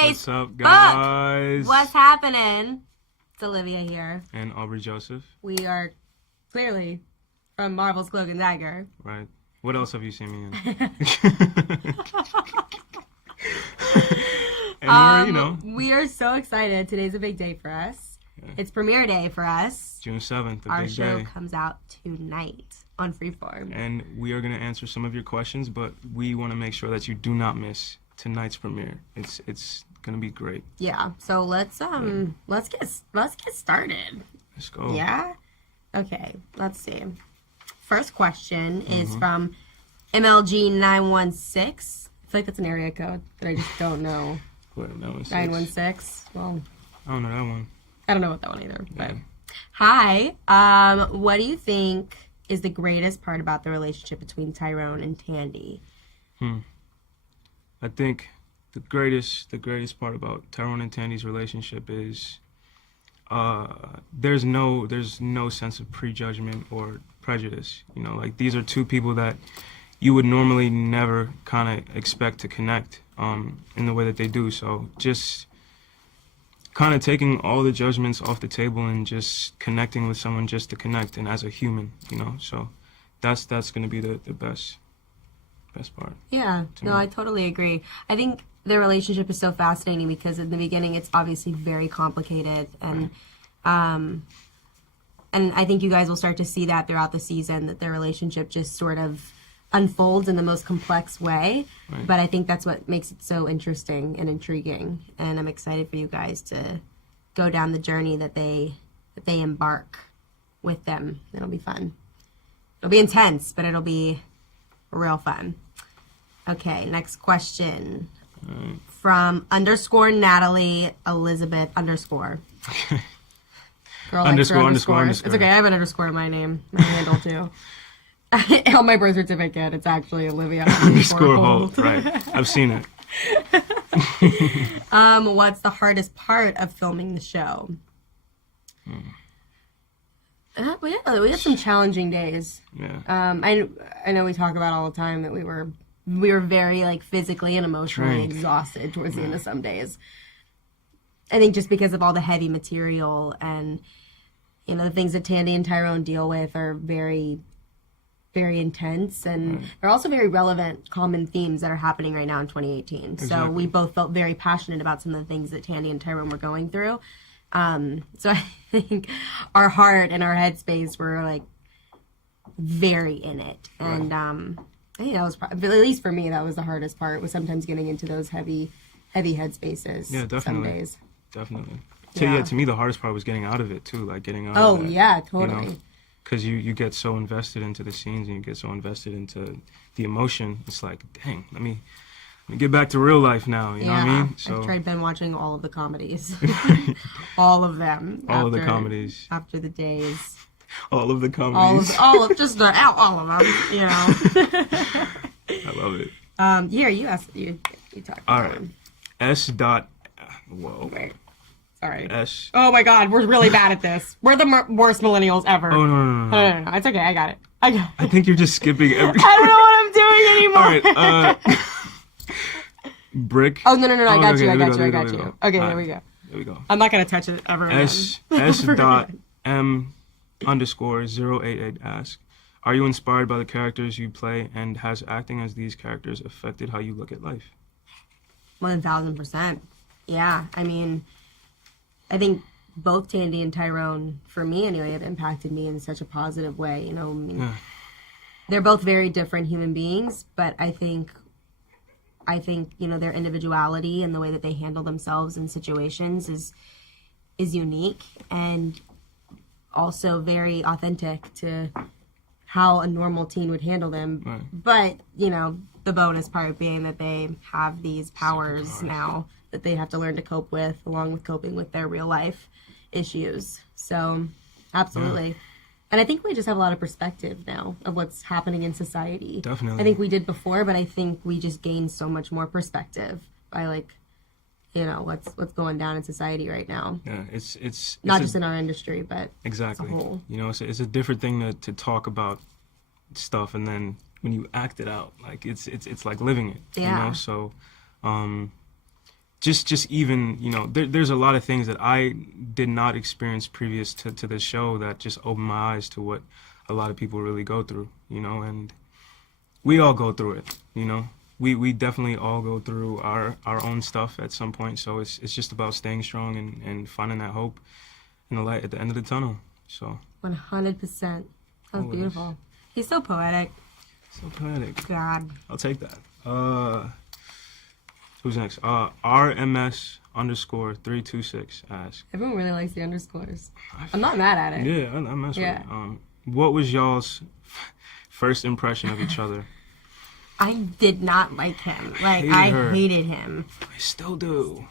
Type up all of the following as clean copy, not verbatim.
What's up, guys? What's happening? It's Olivia here. And Aubrey Joseph. We are clearly from Marvel's Cloak and Dagger. Right. What else have you seen me in? And we are so excited. Today's a big day for us. Yeah. It's premiere day for us. June 7th, a Our big show day. comes out tonight on Freeform. And we are going to answer some of your questions, but we want to make sure that you do not miss tonight's premiere. It's going to be great. Yeah. So let's get started. Let's go. Yeah? Okay. Let's see. First question is from MLG916. I feel like that's an area code that I just don't know. What, 916? Well, I don't know that one. I don't know what that one either. Yeah. But hi. What do you think is the greatest part about the relationship between Tyrone and Tandy? I think the greatest part about Tyrone and Tandy's relationship is there's no sense of prejudgment or prejudice. You know, like these are two people that you would normally never kind of expect to connect in the way that they do. So just kind of taking all the judgments off the table and just connecting with someone just to connect and as a human, you know. So that's going to be the best part. Yeah, no, I totally agree. I think their relationship is so fascinating because in the beginning it's obviously very complicated, and and I think you guys will start to see that throughout the season, that their relationship just sort of unfolds in the most complex way. Right. But I think that's what makes it so interesting and intriguing, and I'm excited for you guys to go down the journey that they embark with them. It'll be fun. It'll be intense, but it'll be real fun. Okay, next question. From _Natalie Elizabeth _. Girl likes her underscores. It's okay, I have an underscore in my name, my handle too. On my birth certificate, it's actually Olivia underscore Holt. Right, I've seen it. What's the hardest part of filming the show? We had some challenging days. Yeah. I know we talk about all the time that we were very like physically and emotionally exhausted towards the end of some days. I think just because of all the heavy material and the things that Tandy and Tyrone deal with are very, very intense, and they're also very relevant, common themes that are happening right now in 2018. Exactly. So we both felt very passionate about some of the things that Tandy and Tyrone were going through. So I think our heart and our headspace were like very in it, and I think that was at least for me that was the hardest part, was sometimes getting into those heavy headspaces. Yeah, definitely. Some days. Definitely. Yeah, to me the hardest part was getting out of it too, like getting out of that. Yeah, totally. Because you get so invested into the scenes and you get so invested into the emotion. It's like, dang, let me get back to real life now. You know what I mean? So I've tried been watching all of the comedies, all of them. All of the comedies after the days. All of the comedies. All of them. You know. I love it. Here, you asked. You talked. All right. Whoa. Wait. Sorry. S. Oh my God, we're really bad at this. We're the worst millennials ever. Oh no. No. It's okay. I got it. I think you're just skipping every. I don't know what I'm doing anymore. All right. Brick. Oh no. I got you. Okay, All there we go. There we go. I'm not gonna touch it ever again. S.M_088 asks, are you inspired by the characters you play, and has acting as these characters affected how you look at life? 1000%. Yeah, I mean, I think both Tandy and Tyrone, for me anyway, have impacted me in such a positive way. You know, I mean, they're both very different human beings, but I think their individuality and the way that they handle themselves in situations is unique and also very authentic to how a normal teen would handle them. Right. But the bonus part being that they have these powers now that they have to learn to cope with, along with coping with their real life issues. So absolutely. And I think we just have a lot of perspective now of what's happening in society. Definitely. I think we did before, but I think we just gained so much more perspective by what's going down in society right now. Yeah, it's not just in our industry, but exactly. as a whole. It's a different thing to talk about stuff, and then when you act it out, like it's like living it. Yeah. So just even, there's a lot of things that I did not experience previous to this show that just opened my eyes to what a lot of people really go through, and we all go through it. We definitely all go through our own stuff at some point, so it's just about staying strong and finding that hope and the light at the end of the tunnel. So 100%. That was always. beautiful. He's so poetic. So poetic. God. I'll take that. Who's next? RMS_326 asks. Everyone really likes the underscores. I'm not mad at it. Yeah, I mess with it. What was y'all's first impression of each other? I did not like him. I hated him. I still do.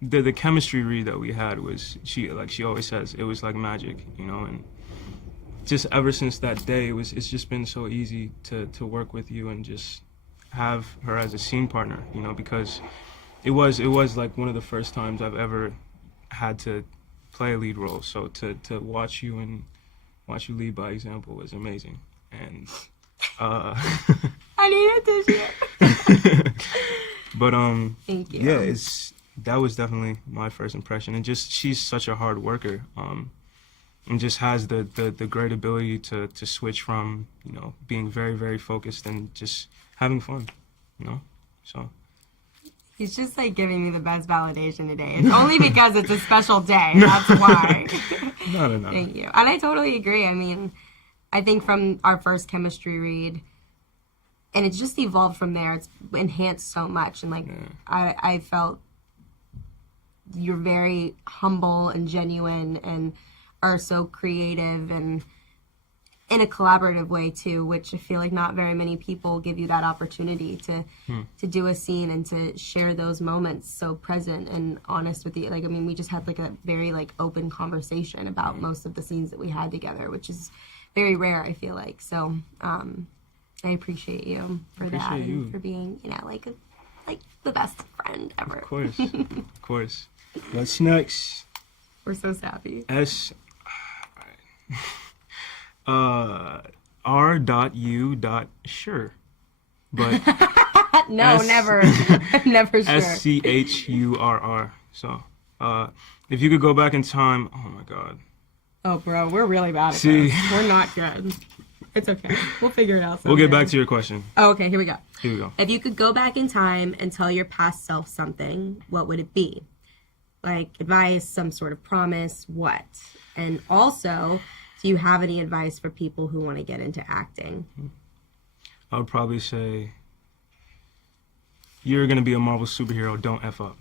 The chemistry read that we had was, she always says, it was like magic, and just ever since that day, it's just been so easy to work with you and just have her as a scene partner, because it was like one of the first times I've ever had to play a lead role. So to watch you lead by example was amazing. And I needed this year. But thank you. Yeah, that was definitely my first impression. And just, she's such a hard worker. And just has the great ability to switch from, being very, very focused and just having fun, so. He's just like giving me the best validation today. It's only because it's a special day. That's why. No. Thank you. And I totally agree. I mean, I think from our first chemistry read, and it's just evolved from there. It's enhanced so much. And I felt you're very humble and genuine and are so creative and in a collaborative way too, which I feel like not very many people give you that opportunity to do a scene and to share those moments so present and honest with you. We just had a very open conversation about most of the scenes that we had together, which is very rare, I feel like. So I appreciate you for that and for being, the best friend ever. Of course. What's next? We're so sappy. R.U.Sure. But no, never. I'm never sure. SCHURR. So, if you could go back in time, oh my God. Oh, bro, we're really bad at this. We're not good. It's okay. We'll figure it out someday. We'll get back to your question. Oh, okay, here we go. If you could go back in time and tell your past self something, what would it be? Advice, some sort of promise, what? And also, do you have any advice for people who want to get into acting? I would probably say, you're going to be a Marvel superhero, don't F up.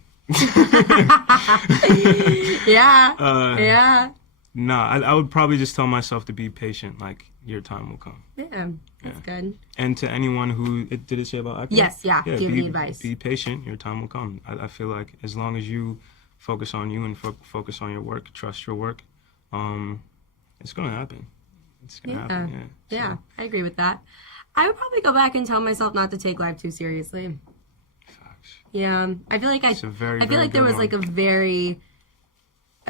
Yeah. Nah, I would probably just tell myself to be patient, your time will come. Yeah, that's good. And to anyone who, did it say about acting? Yes, yeah, give me advice. Be patient, your time will come. I feel like as long as you focus on you and focus on your work, trust your work, it's going to happen. It's going to happen, Yeah, so. I agree with that. I would probably go back and tell myself not to take life too seriously. Facts. Yeah, I feel like I feel like there was one. a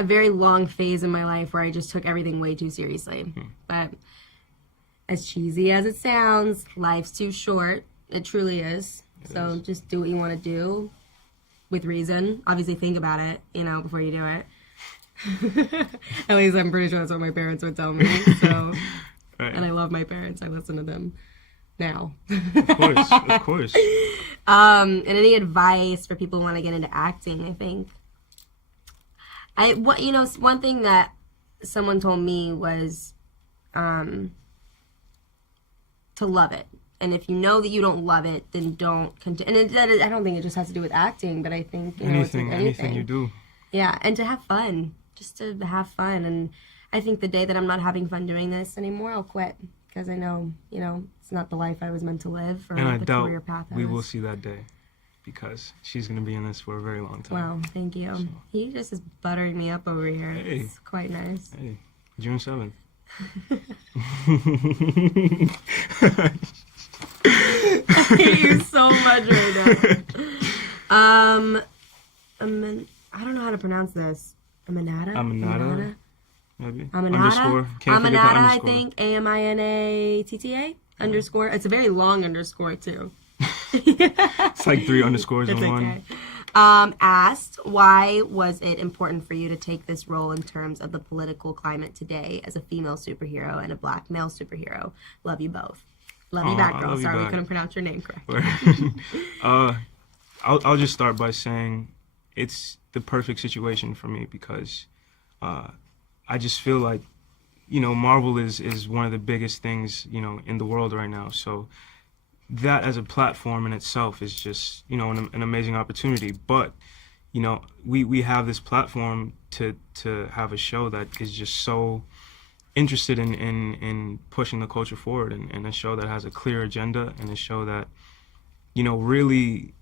very long phase in my life where I just took everything way too seriously. But as cheesy as it sounds, life's too short. It truly is. So just do what you want to do with reason. Obviously think about it, before you do it. At least I'm pretty sure that's what my parents would tell me. So, Right. And I love my parents. I listen to them now. Of course. And any advice for people who want to get into acting? I think one thing that someone told me was to love it. And if you know that you don't love it, then don't continue. And I don't think it just has to do with acting, but I think anything you do. Yeah, and to have fun, just to have fun. And I think the day that I'm not having fun doing this anymore, I'll quit, because I know, it's not the life I was meant to live or and the career path I we was. will see that day, because she's going to be in this for a very long time. Wow, thank you. So. He just is buttering me up over here. Hey. It's quite nice. Hey, June 7th. I hate you so much right now. I don't know how to pronounce this. Aminata? Maybe. Aminata? Underscore. Can't forget the Aminata, I underscore. think. AMINATTA? underscore. It's a very long underscore too. It's like 3 underscores in one. Okay. Asked, why was it important for you to take this role in terms of the political climate today as a female superhero and a black male superhero? Love you both. Love you back, girl. Sorry we couldn't pronounce your name correctly. I'll just start by saying it's the perfect situation for me because I just feel like, Marvel is one of the biggest things, in the world right now. So that as a platform in itself is just, an amazing opportunity. But, we have this platform to have a show that is just so interested in pushing the culture forward, and a show that has a clear agenda, and a show that, really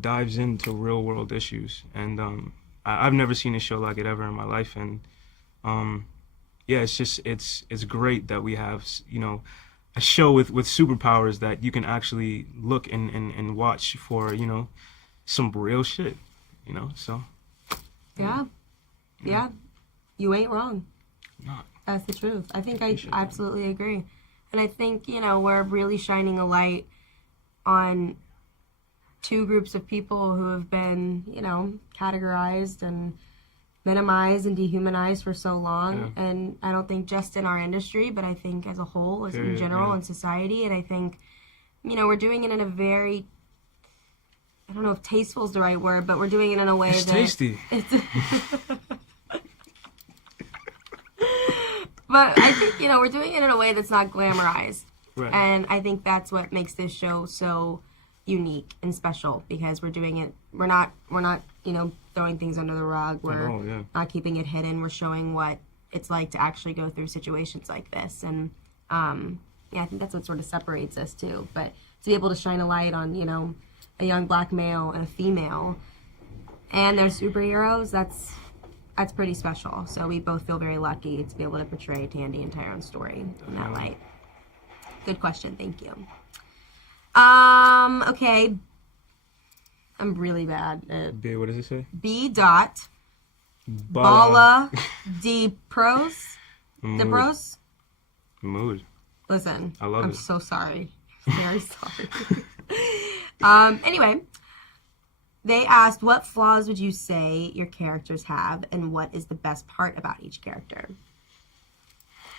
dives into real world issues. And I've never seen a show like it ever in my life. And it's great that we have, a show with superpowers that you can actually look and watch for, some real shit, so. Yeah. You ain't wrong. Not. That's the truth. I think I absolutely agree. And I think, we're really shining a light on two groups of people who have been, categorized and minimized and dehumanized for so long. Yeah. And I don't think just in our industry, but I think as a whole, as in general in society. And I think, we're doing it in a very, I don't know if tasteful is the right word, but we're doing it in a way it's tasty. But I think, we're doing it in a way that's not glamorized. Right. And I think that's what makes this show so unique and special, because we're doing it, we're not throwing things under the rug. We're not keeping it hidden. We're showing what it's like to actually go through situations like this. And I think that's what sort of separates us too. But to be able to shine a light on, a young black male and a female and their superheroes, that's pretty special. So we both feel very lucky to be able to portray Tandy and Tyrone's story in that light. Good question. Thank you. Okay. I'm really bad at... B, what does it say? B dot Bala D pros. The pros? Mood. Listen, I love it. I'm so sorry. Very sorry. Anyway, they asked, what flaws would you say your characters have, and what is the best part about each character?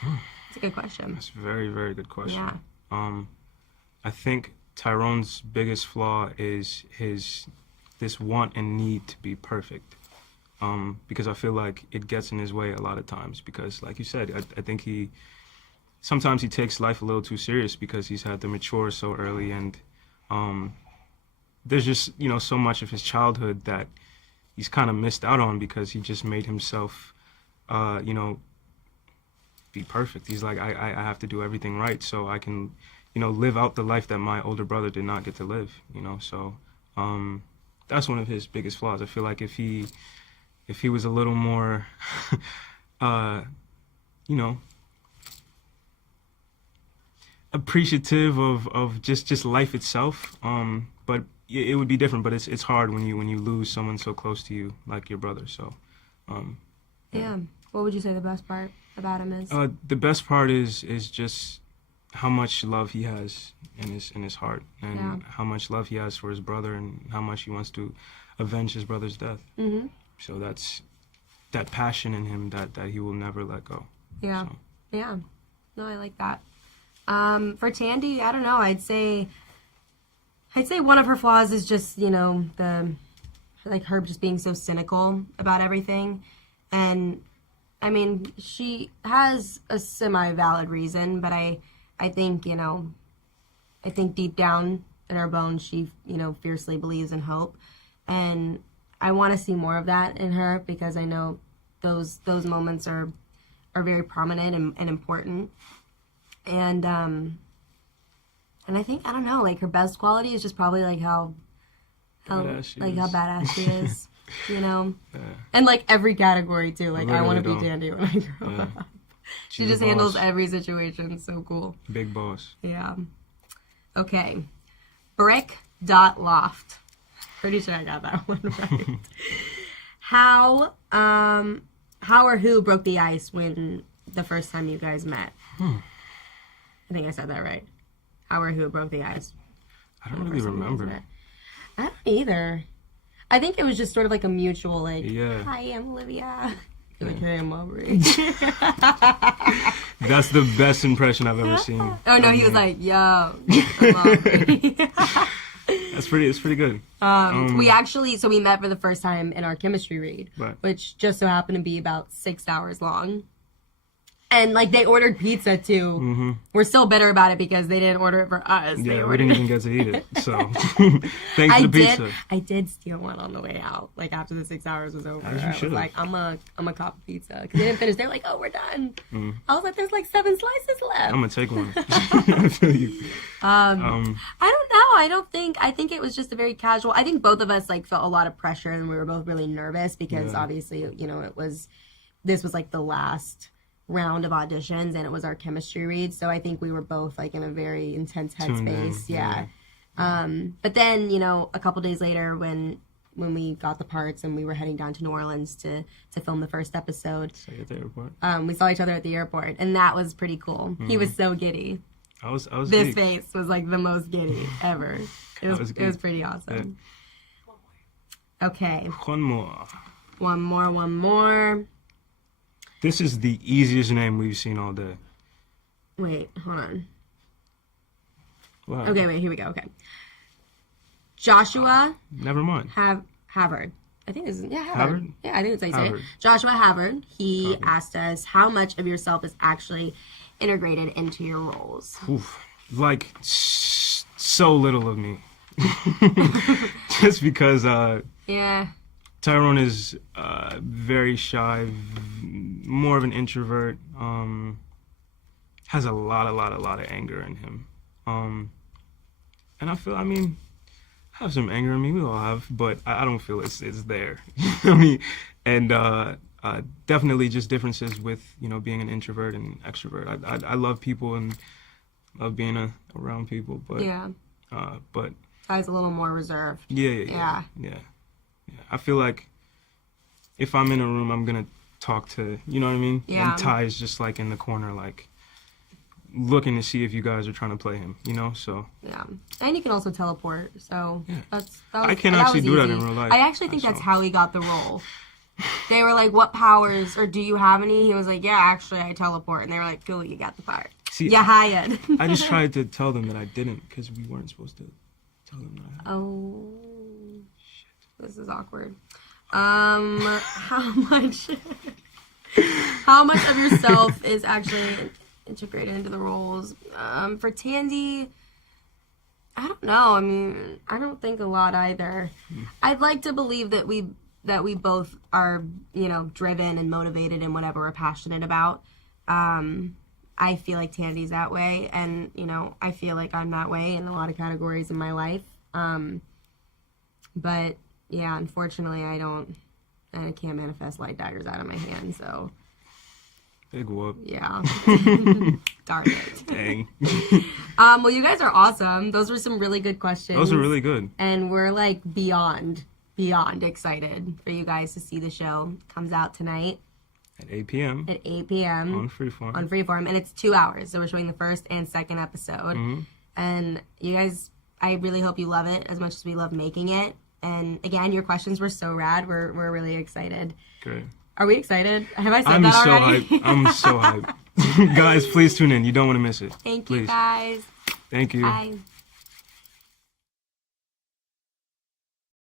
That's a good question. That's a very, very good question. Yeah. I think Tyrone's biggest flaw is this want and need to be perfect. Because I feel like it gets in his way a lot of times. Because, like you said, I think sometimes he takes life a little too serious because he's had to mature so early, and there's just, so much of his childhood that he's kind of missed out on because he just made himself, be perfect. He's like, I have to do everything right so I can, live out the life that my older brother did not get to live, So that's one of his biggest flaws. I feel like if he was a little more, appreciative of just life itself, but it would be different. But it's hard when you lose someone so close to you like your brother. So, yeah. What would you say the best part about him is? The best part is just how much love he has in his heart, and how much love he has for his brother, and how much he wants to avenge his brother's death. Mm-hmm. So that's that passion in him that he will never let go. Yeah. So. Yeah. No, I like that. For Tandy, I don't know. I'd say one of her flaws is just, her just being so cynical about everything. And I mean, she has a semi-valid reason, but I think, I think deep down in her bones, she, fiercely believes in hope. And I want to see more of that in her, because I know those moments are very prominent and important. And I think, I don't know, like her best quality is just probably like how badass she is, Yeah. And like every category too. Like I want to be Tandy when I grow up. She just handles every situation so cool. Big boss. Yeah. Okay. Brick.loft. Pretty sure I got that one right. How or who broke the ice when the first time you guys met? I think I said that right. Who broke the ice. I don't really remember. I don't either. I think it was just sort of like a mutual, like, Yeah. hi, I'm Olivia. Like, hey, I'm Aubrey. That's the best impression I've ever seen. Oh no, he was like, yo, I'm Aubrey. It's pretty good. We met for the first time in our chemistry read, Right. which just so happened to be about 6 hours long. And like they ordered pizza too. Mm-hmm. We're still bitter about it because they didn't order it for us. Yeah, we didn't even get to eat it. So thanks to the pizza. I did steal one on the way out. Like after the 6 hours was over, I was like, I'm a cop of pizza because they didn't finish. They're like, oh, we're done. I was like, there's like 7 slices left. I'm gonna take one. I feel you. I don't know. I think it was just a very casual. I think both of us like felt a lot of pressure and we were both really nervous because obviously, you know, this was like the last round of auditions and it was our chemistry read. So I think we were both like in a very intense headspace. Yeah. But then, you know, a couple days later when we got the parts and we were heading down to New Orleans to film the first episode. Say at the airport. We saw each other at the airport and that was pretty cool. He was so giddy. I was This face was like the most giddy ever. It was pretty awesome. Yeah. Okay. One more. One more. This is the easiest name we've seen all day. Wait, hold on. Wow. Okay, wait, here we go. Okay. Joshua Never mind. Havard. I think this is, Havard. Havard? Yeah, I think that's how you say Havard. it. Joshua Havard. He asked us how much of yourself is actually integrated into your roles. Oof. Like, so little of me. Just because Yeah. Tyrone is very shy, more of an introvert, has a lot of anger in him. And I have some anger in me, we all have, but I don't feel it's there. I mean, and definitely just differences with, you know, being an introvert and extrovert. I love people and love being around people, but but Ty's a little more reserved. Yeah. I feel like if I'm in a room, I'm gonna talk to, you know what I mean? Yeah. And Ty's just like in the corner, like looking to see if you guys are trying to play him, you know? So yeah, and you can also teleport. So I can actually do that in real life. I actually think that's how he got the role. They were like, "What powers or do you have any?" He was like, "Yeah, actually, I teleport." And they were like, "Cool, you got the part." See, yeah, hired. I just tried to tell them that I didn't because we weren't supposed to tell them that I had. Oh, shit. This is awkward. How much of yourself is actually integrated into the roles? For Tandy, I don't know. I mean, I don't think a lot either. I'd like to believe that we both are, you know, driven and motivated in whatever we're passionate about. I feel like Tandy's that way, and, you know, I feel like I'm that way in a lot of categories in my life. But yeah, unfortunately, I can't manifest light daggers out of my hand, so. Big whoop. Yeah. Darn it. Dang. Well, you guys are awesome. Those were some really good questions. Those are really good. And we're like beyond excited for you guys to see the show. It comes out tonight. At 8 p.m. At 8 p.m. On Freeform. On Freeform. And it's 2 hours. So we're showing the first and second episode. Mm-hmm. And you guys, I really hope you love it as much as we love making it. And again, your questions were so rad. We're really excited. Great. Are we excited? Have I said that already? I'm so hyped. Guys, please tune in. You don't want to miss it. Thank please. you, guys. Thank you. Bye.